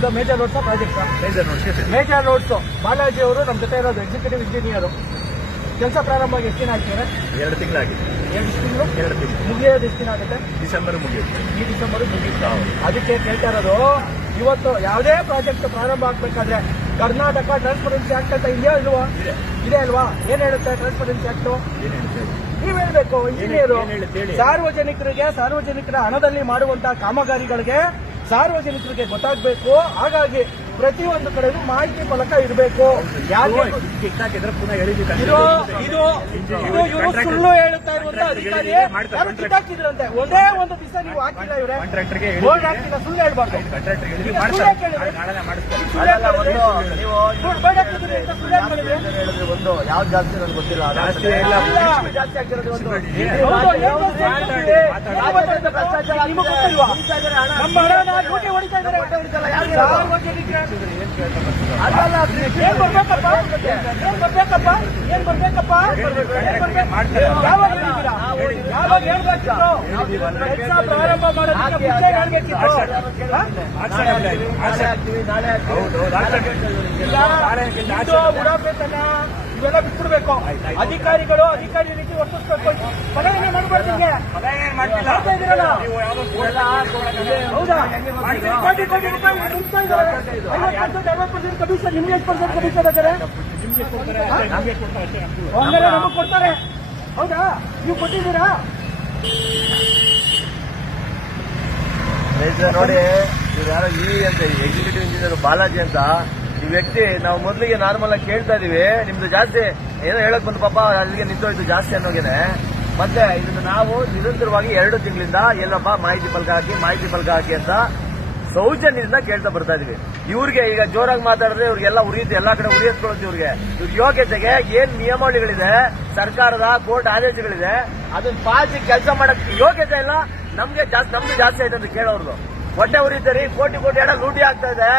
ಇದು major roads project major roads Balaji ಅವರು ನಮ್ಮ ಜೊತೆ ಇರೋದು ಎಕ್ಸಿಕ್ಯೂಟಿವ್ ಇಂಜಿನಿಯರ್. ಕೆಲಸ ಪ್ರಾರಂಭ ಆಗಿ ಎಷ್ಟು ದಿನ ಆಗ್ತಿದೆ? 2 ತಿಂಗಳಾಗಿದೆ. 2 ತಿಂಗಳು 2 ತಿಂಗಳು ಮುಗಿಯೋದು ಎಷ್ಟು ದಿನ ಆಗುತ್ತೆ? ಡಿಸೆಂಬರ್ ಮುಗಿಯುತ್ತೆ. ಈ ಡಿಸೆಂಬರ್ ಮುಗಿಯುತ್ತೆ. ಅದಕ್ಕೆ ಕೇಳ್ತಾ ಇರೋದು, ಇವತ್ತು ಯಾವುದೇ ಪ್ರಾಜೆಕ್ಟ್ ಪ್ರಾರಂಭ ಆಗ್ಬೇಕಾದ್ರೆ ಕರ್ನಾಟಕ ಟ್ರಾನ್ಸ್ಪರೆನ್ಸಿ ಆಕ್ಟ್ ಅಂತ ಇದೆಯಾ ಇಲ್ವಾ? ಇದೆ ಅಲ್ವಾ? ಏನ್ ಹೇಳುತ್ತೆ ಟ್ರಾನ್ಸ್ಪರೆನ್ಸಿ ಆಕ್ಟ್? ನೀವ್ ಹೇಳ್ಬೇಕು ಇಂಜಿನಿಯರ್. ಸಾರ್ವಜನಿಕರ ಹಣದಲ್ಲಿ ಮಾಡುವಂತಹ ಕಾಮಗಾರಿಗಳಿಗೆ ಸಾರ್ವಜನಿಕರಿಗೆ ಗೊತ್ತಾಗಬೇಕು. ಹಾಗಾಗಿ ಪ್ರತಿಯೊಂದು ಕಡೆಗೂ ಮಾಹಿತಿ ಫಲಕ ಇರಬೇಕು. ಇವರು ಸುಳ್ಳು ಹೇಳುತ್ತಾ ಇರುವಂತ ಅಧಿಕಾರಿ ಯಾರು ಕಿತ್ತಾಕಿದ್ರಂತೆ. ಒಂದೇ ಒಂದು ದಿವಸ ನೀವು ಹಾಕಿಲ್ಲ, ಇವರೇ ಬೋರ್ಡ್ ಹಾಕಿಲ್ಲ. ಸುಳ್ಳು ಹೇಳ್ಬಾರ್ದು. ಒಂದು ಯಾವ್ದು ಜಾಸ್ತಿ ನನಗೆ ಗೊತ್ತಿಲ್ಲ. ಜಾಸ್ತಿ ಆಗ್ತಿರೋದು ಒಂದು ನಮ್ಮ ಹಣನ ಲೂಟಿ ಹೊಡಿತಾ ಇದ್ದಾರೆ. ಏನ್ ಬರ್ಬೇಕಪ್ಪ? ಯಾವಾಗ ಹೇಳಿದ್ದೀರಾ? ಯಾವಾಗ ಹೇಳ್ಬೇಕಿತ್ತು? ಕೆಲಸ ಪ್ರಾರಂಭ ಮಾಡೋದಕ್ಕೆ ಮುಂಚೆ ಹೇಳ್ಬೇಕಿತ್ತು. ಉಡಾಪೇತನ ಇವೆಲ್ಲ ಬಿಟ್ಬಿಡ್ಬೇಕು. ಅಧಿಕಾರಿಗಳು ಅಧಿಕಾರಿ ರೀತಿ ವರ್ತಿಸ್ಬೇಕು. ಪಲಾಯನೆ ಮಾಡಬಾರ್ದು. ಮಾಡ್ತಾ ಇದ್ದೀರಲ್ಲ, ಹೌದಾ? ಕೋಟಿ ರೂಪಾಯಿ ತುಂಬಾ ಇದ್ದಾರೆ. 50% ಕಮಿಷನ್. ನಿಮ್ಗೆ ಎಷ್ಟು % ಕಮಿಷನ್ ಹಾಕಿದ್ರೆ? ಹಂಗಾರೆ ನಮಗೆ ಕೊಡ್ತಾರೆ. ಹೌದಾ? ನೀವು ಕೊಟ್ಟಿದ್ದೀರಾ? ನೋಡಿ, ಇವ್ರು ಯಾರೋ ಅಂತ ಎಕ್ಸಿಕ್ಯೂಟಿವ್ ಇಂಜಿನಿಯರ್ ಬಾಲಾಜಿ ಅಂತ ಈ ವ್ಯಕ್ತಿ. ನಾವು ಮೊದಲಿಗೆ ನಾರ್ಮಲ್ ಆಗಿ ಕೇಳ್ತಾ ಇದೀವಿ, ನಿಮ್ದು ಜಾಸ್ತಿ ಏನೋ ಹೇಳಕ್ ಬಂದು ಪಾಪ ಅಲ್ಲಿಗೆ ನಿಂತೋಯ್ತು ಜಾಸ್ತಿ ಅನ್ನೋಗೇನೆ. ಮತ್ತೆ ಇದನ್ನು ನಾವು ನಿರಂತರವಾಗಿ 2 ತಿಂಗಳಿಂದ ಎಲ್ಲಪ್ಪ ಮಾಹಿತಿ ಫಲಕ ಹಾಕಿ ಅಂತ ಸೌಜನ್ಯದಿಂದ ಕೇಳ್ತಾ ಬರ್ತಾ ಇದೀವಿ. ಇವ್ರಿಗೆ ಈಗ ಜೋರಾಗಿ ಮಾತಾಡಿದ್ರೆ ಇವ್ರಿಗೆಲ್ಲ ಉರಿಯುತ್ತೆ, ಎಲ್ಲಾ ಕಡೆ ಉರಿಯತ್ಕೊಳ್ಳುತ್ತೆ. ಇವ್ರಿಗೆ ಯೋಗ್ಯತೆಗೆ ಏನ್ ನಿಯಮಾವಳಿಗಳಿದೆ, ಸರ್ಕಾರದ ಕೋರ್ಟ್ ಆದೇಶಗಳಿದೆ, ಅದನ್ನ ಪಾಲಿಸಿ ಕೆಲಸ ಮಾಡಕ್ ಯೋಗ್ಯತೆ ಇಲ್ಲ. ನಮ್ದು ಜಾಸ್ತಿ ಆಯ್ತು ಅಂತ ಕೇಳೋರ್ದು ಹೊಟ್ಟೆ ಉರಿತಾರೆ. ಕೋಟಿ ಹಣ ಲೂಟಿ ಆಗ್ತಾ ಇದೆ.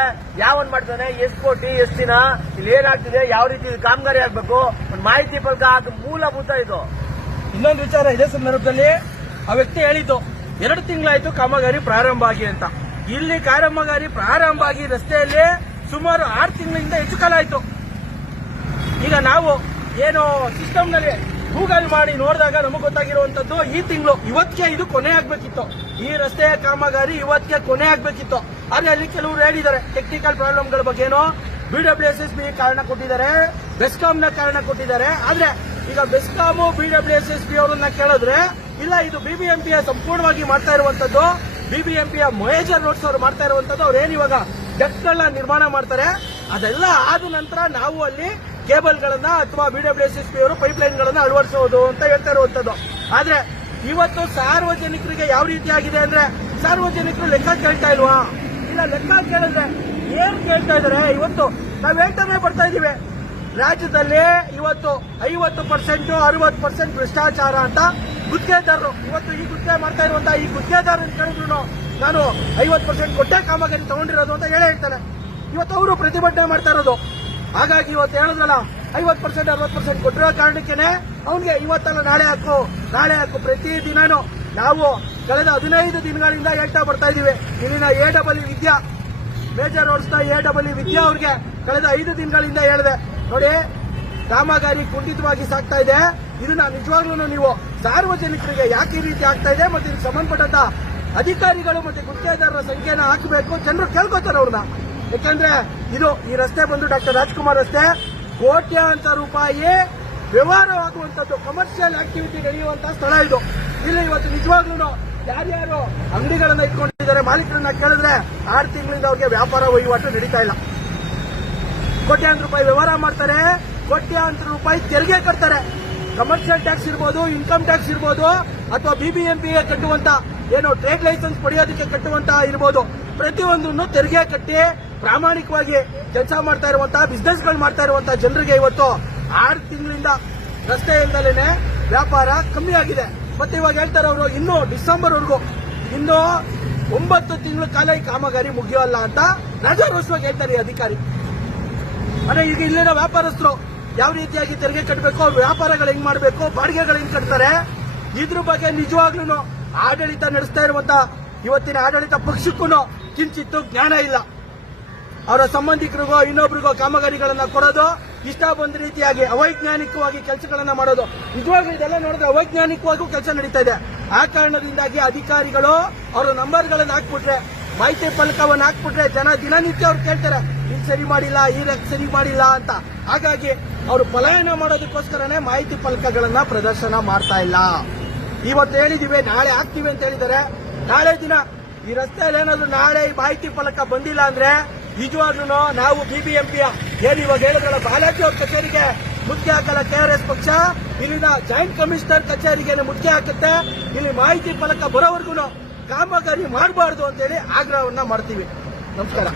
ಯಾವನ್ ಮಾಡ್ತಾನೆ? ಎಷ್ಟು ಕೋಟಿ, ಎಷ್ಟು ದಿನ, ಇಲ್ಲಿ ಏನಾಗ್ತಿದೆ, ಯಾವ ರೀತಿ ಕಾಮಗಾರಿ ಆಗ್ಬೇಕು, ಒಂದು ಮಾಹಿತಿ ಫಲಕ ಹಾಕಿ ಮೂಲಭೂತ ಇದು. ಇನ್ನೊಂದು ವಿಚಾರ ಇದೇ ಸಂದರ್ಭದಲ್ಲಿ ಆ ವ್ಯಕ್ತಿ ಹೇಳಿದ್ದು, 2 ತಿಂಗಳಾಯ್ತು ಕಾಮಗಾರಿ ಪ್ರಾರಂಭ ಆಗಿ ಅಂತ. ಇಲ್ಲಿ ಕಾಮಗಾರಿ ಪ್ರಾರಂಭ ಆಗಿ ರಸ್ತೆಯಲ್ಲಿ ಸುಮಾರು 6 ತಿಂಗಳಿಂದ ಹೆಚ್ಚು ಕಾಲ ಆಯ್ತು. ಈಗ ನಾವು ಏನು ಸಿಸ್ಟಮ್ನಲ್ಲಿ ಗೂಗಲ್ ಮಾಡಿ ನೋಡಿದಾಗ ನಮಗೆ ಗೊತ್ತಾಗಿರುವಂತದ್ದು ಈ ತಿಂಗಳು ಇವತ್ತಿಗೆ ಇದು ಕೊನೆ ಆಗ್ಬೇಕಿತ್ತು. ಈ ರಸ್ತೆಯ ಕಾಮಗಾರಿ ಇವತ್ತಿಗೆ ಕೊನೆ ಆಗ್ಬೇಕಿತ್ತು. ಆದ್ರೆ ಅಲ್ಲಿ ಕೆಲವರು ಹೇಳಿದ್ದಾರೆ ಟೆಕ್ನಿಕಲ್ ಪ್ರಾಬ್ಲಮ್ಗಳ ಬಗ್ಗೆ. ಏನೋ BWSSB ಕಾರಣ ಕೊಟ್ಟಿದ್ದಾರೆ, ಬೆಸ್ಕಾಂನ ಕಾರಣ ಕೊಟ್ಟಿದ್ದಾರೆ. ಆದ್ರೆ ಈಗ ಬೆಸ್ಕಾಂ BWSSB ಅವರನ್ನ ಕೇಳಿದ್ರೆ ಇಲ್ಲ, ಇದು BBMP ಸಂಪೂರ್ಣವಾಗಿ ಮಾಡ್ತಾ ಇರುವಂತದ್ದು, BBMP ಮೇಜರ್ ರೋಡ್ಸ್ ಅವರು ಮಾಡ್ತಾ ಇರುವಂತದ್ದು. ಅವ್ರೇನು ಇವಾಗ ಡೆಕ್ಗಳನ್ನ ನಿರ್ಮಾಣ ಮಾಡ್ತಾರೆ, ಅದೆಲ್ಲ ಆದ ನಂತರ ನಾವು ಅಲ್ಲಿ ಕೇಬಲ್ಗಳನ್ನ ಅಥವಾ BWSSB ಅವರು ಪೈಪ್ಲೈನ್ ಗಳನ್ನ ಅಳವಡಿಸಬಹುದು ಅಂತ ಹೇಳ್ತಾ ಇರುವಂತದ್ದು. ಆದ್ರೆ ಇವತ್ತು ಸಾರ್ವಜನಿಕರಿಗೆ ಯಾವ ರೀತಿ ಆಗಿದೆ ಅಂದ್ರೆ, ಸಾರ್ವಜನಿಕರು ಲೆಕ್ಕ ಕೇಳ್ತಾ ಇಲ್ವಾ? ಇಲ್ಲ, ಲೆಕ್ಕ ಕೇಳಿದ್ರೆ ಏನ್ ಕೇಳ್ತಾ ಇದಾರೆ? ಇವತ್ತು ನಾವ್ ಹೇಳ್ತಾನೆ ಬರ್ತಾ ಇದೀವಿ, ರಾಜ್ಯದಲ್ಲಿ ಇವತ್ತು 50% 60% ಭ್ರಷ್ಟಾಚಾರ ಅಂತ ಗುತ್ತಿಗೆದಾರರು. ಇವತ್ತು ಈ ಗುತ್ತಿಗೆ ಮಾಡ್ತಾ ಇರುವಂತಹ ಈ ಗುತ್ತಿಗೆದಾರರು ಕೇಳಿದ್ರು ನಾನು 50% ಕೊಟ್ಟೆ ಕಾಮಗಾರಿ ತಗೊಂಡಿರೋದು ಅಂತ ಹೇಳ್ತಾನೆ. ಇವತ್ತು ಅವರು ಪ್ರತಿಭಟನೆ ಮಾಡ್ತಾ ಇರೋದು. ಹಾಗಾಗಿ ಇವತ್ತು ಹೇಳಿದ್ರಲ್ಲ 50% 60% ಕೊಟ್ಟಿರೋ ಕಾರಣಕ್ಕೇನೆ ಅವನಿಗೆ ಇವತ್ತಲ್ಲ ನಾಳೆ ಹಾಕು ಪ್ರತಿ ದಿನಾನು ನಾವು ಕಳೆದ 15 ದಿನಗಳಿಂದ ಹೇಳ್ತಾ ಬರ್ತಾ ಇದೀವಿ. ಇಲ್ಲಿನ AEE ವಿದ್ಯಾ ಮೇಜರ್ ರೋಡ್ಸ್ ನ AEE ವಿದ್ಯಾ ಅವ್ರಿಗೆ ಕಳೆದ 5 ದಿನಗಳಿಂದ ಹೇಳಿದೆ, ನೋಡಿ ಕಾಮಗಾರಿ ಕುಂಠಿತವಾಗಿ ಸಾಗ್ತಾ ಇದೆ. ಇದನ್ನ ನಿಜವಾಗ್ಲೂ ನೀವು ಸಾರ್ವಜನಿಕರಿಗೆ ಯಾಕೆ ಈ ರೀತಿ ಆಗ್ತಾ ಇದೆ ಮತ್ತೆ ಇದಕ್ಕೆ ಸಂಬಂಧಪಟ್ಟಂತ ಅಧಿಕಾರಿಗಳು ಮತ್ತೆ ಗುತ್ತಿಗೆದಾರರ ಸಂಖ್ಯೆನ ಹಾಕಬೇಕು. ಜನರು ಕೇಳ್ಕೊತಾರೆ ಅವ್ರನ್ನ. ಯಾಕಂದ್ರೆ ಇದು ಈ ರಸ್ತೆ ಬಂದು ಡಾಕ್ಟರ್ ರಾಜ್ಕುಮಾರ್ ರಸ್ತೆ, ಕೋಟ್ಯಾಂತರ ರೂಪಾಯಿ ವ್ಯವಹಾರವಾಗುವಂತದ್ದು, ಕಮರ್ಷಿಯಲ್ ಆಕ್ಟಿವಿಟಿ ನಡೆಯುವಂತಹ ಸ್ಥಳ ಇದು. ಇಲ್ಲಿ ಇವತ್ತು ನಿಜವಾಗ್ಲೂ ಯಾರ್ಯಾರು ಅಂಗಡಿಗಳನ್ನ ಇಟ್ಕೊಂಡಿದ್ದಾರೆ ಮಾಲೀಕರನ್ನ ಕೇಳಿದ್ರೆ 6 ತಿಂಗಳಿಂದ ಅವ್ರಿಗೆ ವ್ಯಾಪಾರ ವಹಿವಾಟು ನಡೀತಾ ಇಲ್ಲ. ಕೋಟ್ಯಾಂತರ ರೂಪಾಯಿ ವ್ಯವಹಾರ ಮಾಡ್ತಾರೆ, ಕೋಟ್ಯಾಂತರ ರೂಪಾಯಿ ತೆರಿಗೆ ಕಟ್ತಾರೆ. ಕಮರ್ಷಿಯಲ್ ಟ್ಯಾಕ್ಸ್ ಇರ್ಬೋದು, ಇನ್ಕಮ್ ಟ್ಯಾಕ್ಸ್ ಇರ್ಬೋದು, ಅಥವಾ BBMP ಕಟ್ಟುವಂತ ಏನು ಟ್ರೇಡ್ ಲೈಸೆನ್ಸ್ ಪಡೆಯೋದಕ್ಕೆ ಕಟ್ಟುವಂತ ಇರ್ಬೋದು, ಪ್ರತಿಯೊಂದನ್ನು ತೆರಿಗೆ ಕಟ್ಟಿ ಪ್ರಾಮಾಣಿಕವಾಗಿ ಕೆಲಸ ಮಾಡ್ತಾ ಇರುವಂತಹ ಬಿಸ್ನೆಸ್ಗಳು ಮಾಡ್ತಾ ಇರುವಂತಹ ಜನರಿಗೆ ಇವತ್ತು 6 ತಿಂಗಳಿಂದ ರಸ್ತೆ ಇಲ್ದಲೇನೆ ವ್ಯಾಪಾರ ಕಮ್ಮಿ ಆಗಿದೆ. ಮತ್ತೆ ಇವಾಗ ಹೇಳ್ತಾರೆ ಅವರು ಇನ್ನು ಡಿಸೆಂಬರ್ ವರೆಗೂ ಇನ್ನು 9 ತಿಂಗಳ ಕಾಲ ಈ ಕಾಮಗಾರಿ ಮುಗಿಯೋಲ್ಲ ಅಂತ ರಾಜಾರೋಷವಾಗಿ ಹೇಳ್ತಾರೆ ಈ ಅಧಿಕಾರಿ. ಅಂದ್ರೆ ಈಗ ಇಲ್ಲಿನ ವ್ಯಾಪಾರಸ್ಥರು ಯಾವ ರೀತಿಯಾಗಿ ತೆರಿಗೆ ಕಟ್ಟಬೇಕು, ವ್ಯಾಪಾರಗಳು ಹೆಂಗ್ ಮಾಡಬೇಕು, ಬಾಡಿಗೆಗಳು ಹೆಂಗ್ ಕಟ್ತಾರೆ, ಇದ್ರ ಬಗ್ಗೆ ನಿಜವಾಗ್ಲೂ ಆಡಳಿತ ನಡೆಸ್ತಾ ಇರುವಂತ ಇವತ್ತಿನ ಆಡಳಿತ ಪಕ್ಷಕ್ಕೂ ಕಿಂಚಿತ್ತು ಜ್ಞಾನ ಇಲ್ಲ. ಅವರ ಸಂಬಂಧಿಕರಿಗೋ ಇನ್ನೊಬ್ರಿಗೋ ಕಾಮಗಾರಿಗಳನ್ನ ಕೊಡೋದು, ಇಷ್ಟ ಬಂದ ರೀತಿಯಾಗಿ ಅವೈಜ್ಞಾನಿಕವಾಗಿ ಕೆಲಸಗಳನ್ನ ಮಾಡೋದು. ನಿಜವಾಗ್ಲೂ ಇದೆಲ್ಲ ನೋಡಿದ್ರೆ ಅವೈಜ್ಞಾನಿಕವಾಗೂ ಕೆಲಸ ನಡೀತಾ ಇದೆ. ಆ ಕಾರಣದಿಂದಾಗಿ ಅಧಿಕಾರಿಗಳು ಅವರ ನಂಬರ್ಗಳನ್ನ ಹಾಕ್ಬಿಟ್ರೆ, ಮಾಹಿತಿ ಫಲಕವನ್ನು ಹಾಕ್ಬಿಟ್ರೆ ಜನ ದಿನನಿತ್ಯ ಅವ್ರು ಕೇಳ್ತಾರೆ, ಇದು ಸರಿ ಮಾಡಿಲ್ಲ, ಈ ಸರಿ ಮಾಡಿಲ್ಲ ಅಂತ. ಹಾಗಾಗಿ ಅವರು ಪಲಾಯನ ಮಾಡೋದಕ್ಕೋಸ್ಕರನೇ ಮಾಹಿತಿ ಫಲಕಗಳನ್ನ ಪ್ರದರ್ಶನ ಮಾಡ್ತಾ ಇಲ್ಲ. ಇವತ್ತು ಹೇಳಿದೀವಿ, ನಾಳೆ ಹಾಕ್ತೀವಿ ಅಂತ ಹೇಳಿದ್ದಾರೆ. ನಾಳೆ ದಿನ ಈ ರಸ್ತೆಯಲ್ಲಿ ಏನಾದ್ರು ನಾಳೆ ಈ ಮಾಹಿತಿ ಫಲಕ ಬಂದಿಲ್ಲ ಅಂದ್ರೆ ನಿಜವಾಗ್ಲೂ ನಾವು ಬಿಬಿಎಂಪಿಯ ಏನು ಇವಾಗ ಹೇಳಿದ್ರಲ್ಲ ಬಾಲಾಜಿ ಅವ್ರ ಕಚೇರಿಗೆ ಮುತ್ತಿಗೆ ಹಾಕಲ್ಲ KRS ಪಕ್ಷ, ಇಲ್ಲಿನ ಜಾಯಿಂಟ್ ಕಮಿಷನರ್ ಕಚೇರಿಗೆ ಮುತ್ತಿಗೆ ಹಾಕುತ್ತೆ. ಇಲ್ಲಿ ಮಾಹಿತಿ ಫಲಕ ಬರೋವರೆಗೂ ಕಾಮಗಾರಿ ಮಾಡಬಾರ್ದು ಅಂತೇಳಿ ಆಗ್ರಹವನ್ನ ಮಾಡ್ತೀವಿ. ನಮಸ್ಕಾರ.